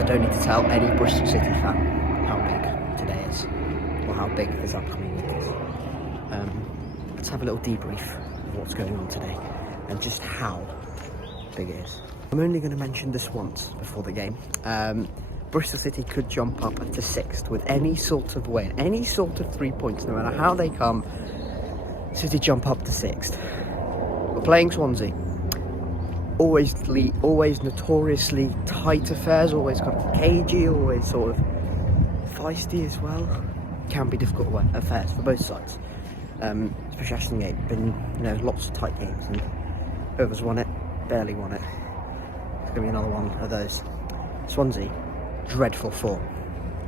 I don't need to tell any Bristol City fan how big today is, or how big this upcoming week is. Let's have a little debrief of what's going on today, and just how big it is. I'm only going to mention this once before the game. Bristol City could jump up to 6th with any sort of win, any sort of 3 points, no matter how they come. City jump up to 6th. We're playing Swansea. Always notoriously tight affairs, always kind of cagey, always sort of feisty as well. Can be difficult affairs for both sides. Especially Aston Gate, been lots of tight games, and whoever's won it, barely won it. It's gonna be another one of those. Swansea, dreadful form.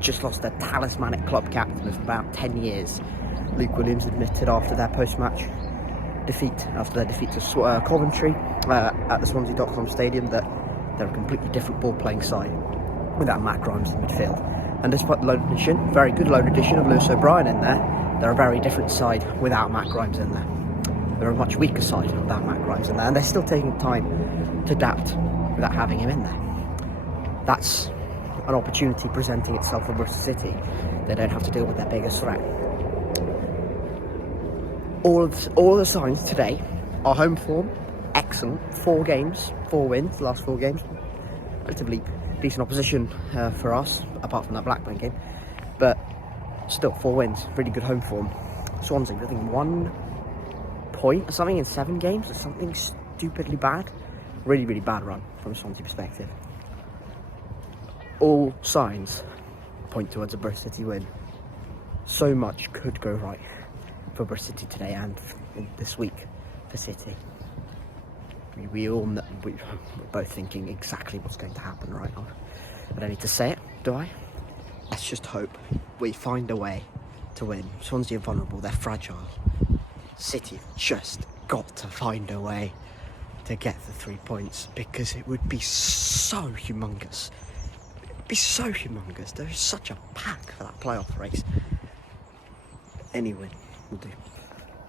Just lost their talismanic club captain of about 10 years. Luke Williams admitted after their post-match defeat, after their defeat to Coventry at the Swansea.com stadium, that they're a completely different ball-playing side without Matt Grimes in midfield. And despite the loan addition, very good loan addition of Lewis O'Brien in there, they're a very different side without Matt Grimes in there. They're a much weaker side without Matt Grimes in there, and they're still taking time to adapt without having him in there. That's an opportunity presenting itself for Bristol City. They don't have to deal with their biggest threat. All the signs today are home form, excellent. 4 games, 4 wins, the last 4 games. Relatively decent opposition for us, apart from that Blackburn game. But still, 4 wins, really good home form. Swansea, I think 1 point or something in 7 games, or something stupidly bad. Really, really bad run from a Swansea perspective. All signs point towards a Bristol City win. So much could go right for Bristol City today and this week for City. We all know, we're both thinking exactly what's going to happen right now. I don't need to say it, do I? Let's just hope we find a way to win. Swansea are vulnerable, they're fragile. City have just got to find a way to get the 3 points, because it would be so humongous. It'd be so humongous. There is such a pack for that playoff race. Any win will do.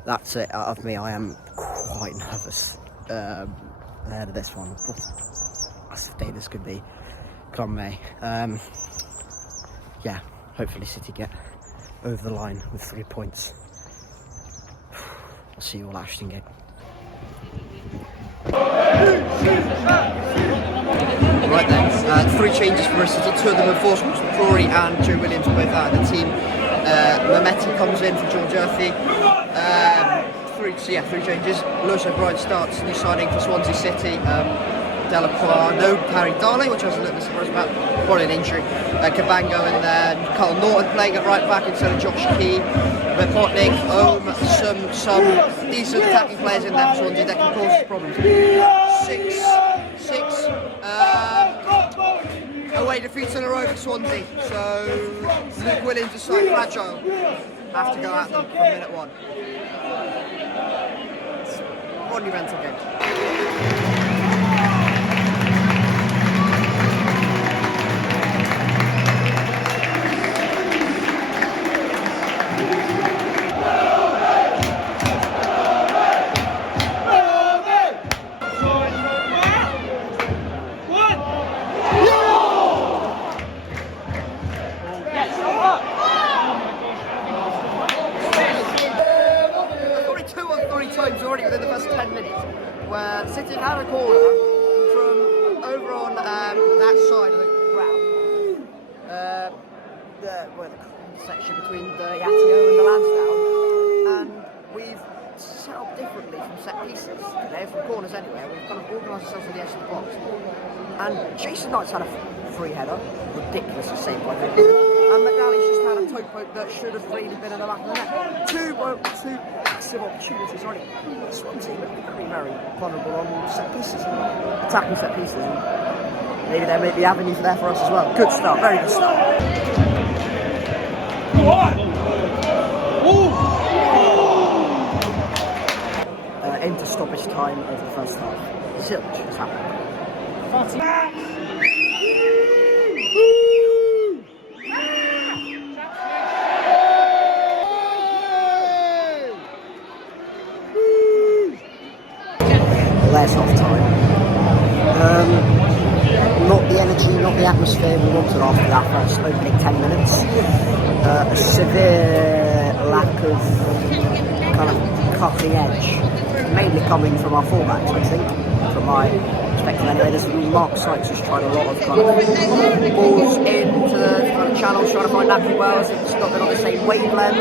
That's it out of me. I am quite nervous ahead of this one. What a day this could be. Come May. Yeah, hopefully City get over the line with 3 points. I'll see you all at Ashton Gate. Right then, 3 changes for Bristol City. 2 of them are forced. Rory and Joe Williams are both out of the team. Mehmeti comes in for George Earthy. 3 changes. Lewis O'Brien starts, new signing for Swansea City. Delacroix, no Harry Darley, which I was a little bit surprised about, probably an injury. Cabango, and then Carl Norton playing at right back instead of Josh Key. Potnik, some decent attacking players in there for Swansea that can cause us problems. 6 away defeats in a row for Swansea, so Luke Williams is so fragile. Have to go at them from minute 1. It's a monumental game. Already within the first 10 minutes, where City had a corner from over on that side of the ground, the section between the Yatio and the Lansdowne, and we've set up differently from set pieces today, from corners anyway. We've kind of organised ourselves on the edge of the box, and Jason Knight's had a free header, ridiculously saved by Victor. And McNally's just had a toe poke that should have really been in the back of the net. 2 massive opportunities already. Swansea very, very vulnerable on set pieces, attacking set pieces. And maybe there may be avenues there for us as well. Good start, very good start. Into stoppage time of the first half. Zilch has happened. There's half time. Not the energy, not the atmosphere we wanted after that first opening 10 minutes. A severe lack of kind of cutting edge, mainly coming from our fullbacks, I think, from my perspective anyway. There's Mark Sykes has tried a lot of kind of balls into the kind of channels, trying to find Napoli Wells. It's not been on the same wavelength.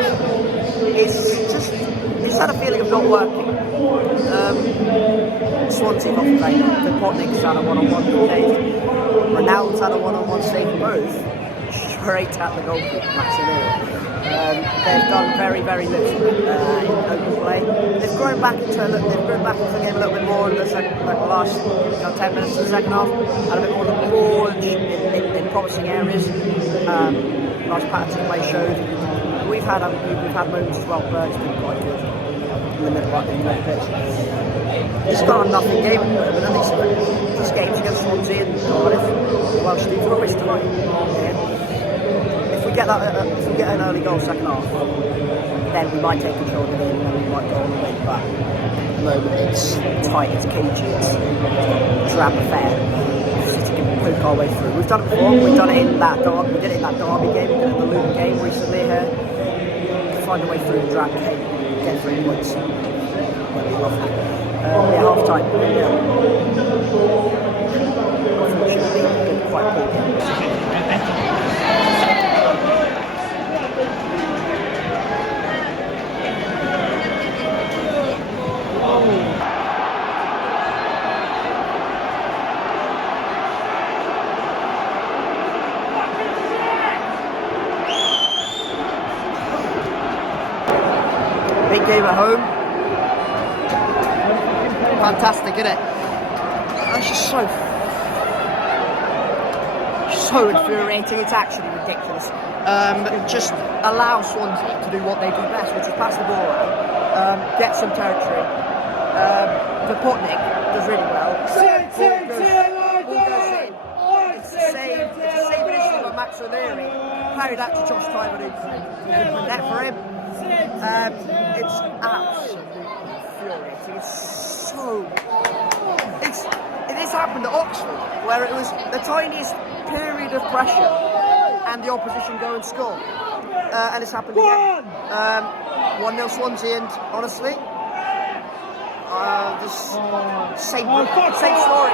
It's had a feeling of not working. Swansea got played. The Potnick's had a one-on-one save. Ronaldo's had a one-on-one save. Both straight at the goalkeeper, they've done very, very little in open play. They've grown back into the game a little bit more in the last 10 minutes of the second half. Had a bit more of the ball in promising areas. Nice patterns of play showed. We've had moments as well. Bird's been quite good in the middle pitch. It's not a nothing game, but at least these games against Swansea and Cardiff, Welsh teams are always tight. Yeah. If we get an early goal second half, then we might take control of the game and then we might go on the win. But at the moment it's tight, it's cagey, it's drab affair. City can poke our way through. We've done it before. We've done it in that derby. We did it in that derby game. We did it in the Luton game recently here. Find a way through the drab game, get 3 points. Half time. Unfortunately, been quite poor. Big game at home. Fantastic, isn't it? It's just so infuriating. It's actually ridiculous. Just allow Swansea to do what they do best, which is pass the ball around, get some territory. The Potnick does really well. Ball goes in. It's a save initially by Max O'Leary. Carried that to Josh Tyler, who opened net for him. It's absolutely infuriating. This happened at Oxford, where it was the tiniest period of pressure and the opposition go and score. And it's happened again. 1-0 Swansea, and honestly, same story.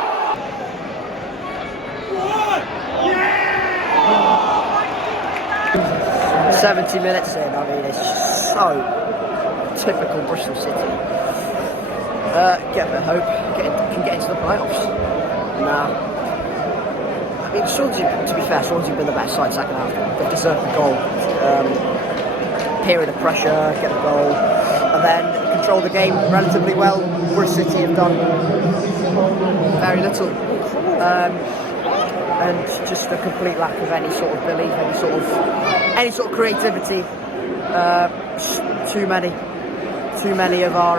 70 minutes in, I mean, it's just so typical Bristol City. Get a bit of hope, can get into the playoffs. Now, I mean, Swansea, to be fair, Swansea have been the best side second half. They've deserved the goal. Period of pressure, get the goal, and then control the game relatively well. Bristol City have done very little. And just a complete lack of any sort of belief, any sort of creativity. Too many of our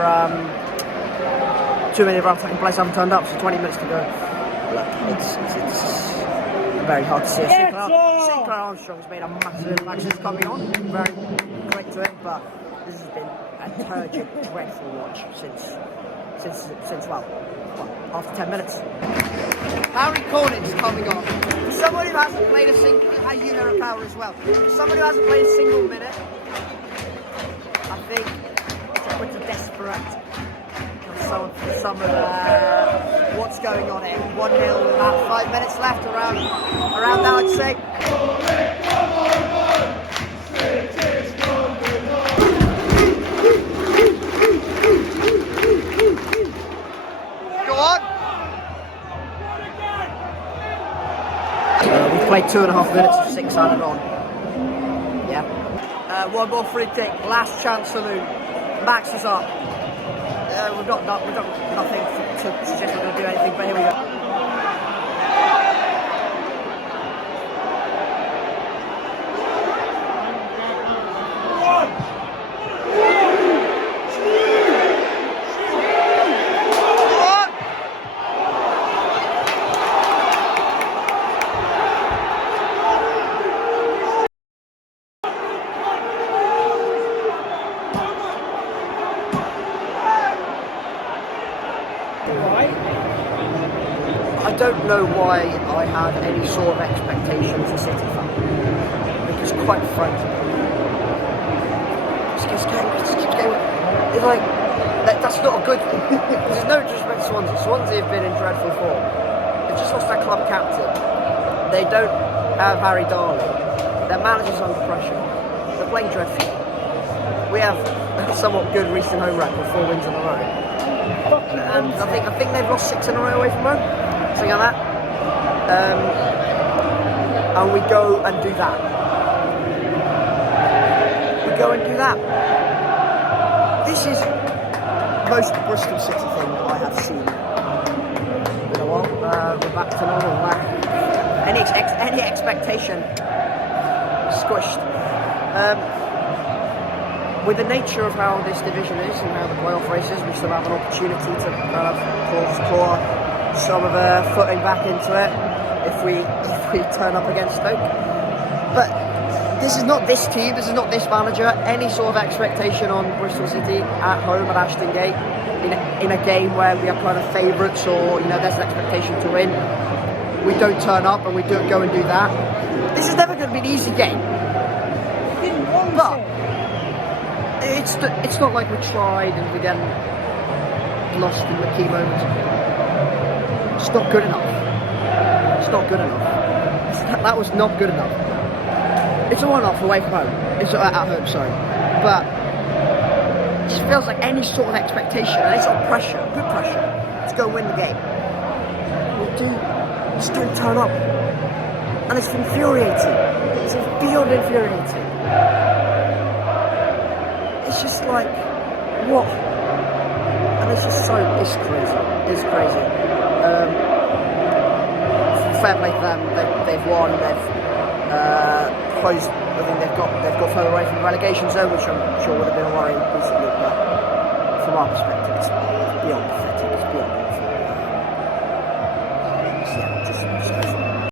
attacking players haven't turned up. So 20 minutes to go. Look, it's very hard to see. Sinclair Armstrong's made a massive impact since coming on. Very quick to it, but this has been a turgid, dreadful watch since after 10 minutes. Harry Cornet's coming on. For someone who hasn't played a single, you know power as well. For someone who hasn't played a single minute, I think it's a bit desperate. Some of what's going on here. 1-0 with about 5 minutes left, around now, I'd say. Go on. We've played 2.5 minutes of 6 added on. Yeah. One more free kick. Last chance saloon. Max is up. We've got nothing to suggest we're going to do anything, but here we go. know why I have any sort of expectation as a City fan. Because quite frankly, it keeps getting, it's like, that's not a good thing. There's no disrespect to Swansea. Swansea have been in dreadful form. They've just lost their club captain. They don't have Harry Darley. Their manager's under pressure. They're playing dreadfully. We have a somewhat good recent home record, 4 wins in a row. And I think they've lost 6 in a row away from home. Something like that. And we go and do that. This is the most Bristol City thing that I have seen. You know what? We're back to normal. Any expectation squished. With the nature of how this division is and how the playoff race is, we still have an opportunity to kind of claw some of the footing back into it if we turn up against Stoke. But this is not this team, this is not this manager. Any sort of expectation on Bristol City at home at Ashton Gate in a game where we are kind of favourites, or there's an expectation to win. We don't turn up and we don't go and do that. This is never going to be an easy game. But it's not like we tried and we then lost in the key moments. It's not good enough. That was not good enough. It's a one-off away from home. It's at home, sorry. But it just feels like any sort of expectation, and it's on pressure, good pressure, to go and win the game. Just don't turn up. And it's infuriating. It's beyond infuriating. It's just like, what? And it's just it's crazy. It's crazy. Fair play to them. They've won. They've closed. I think they've got further away from the relegation zone, which I'm sure would have been a worry recently. But from our perspective, it's beyond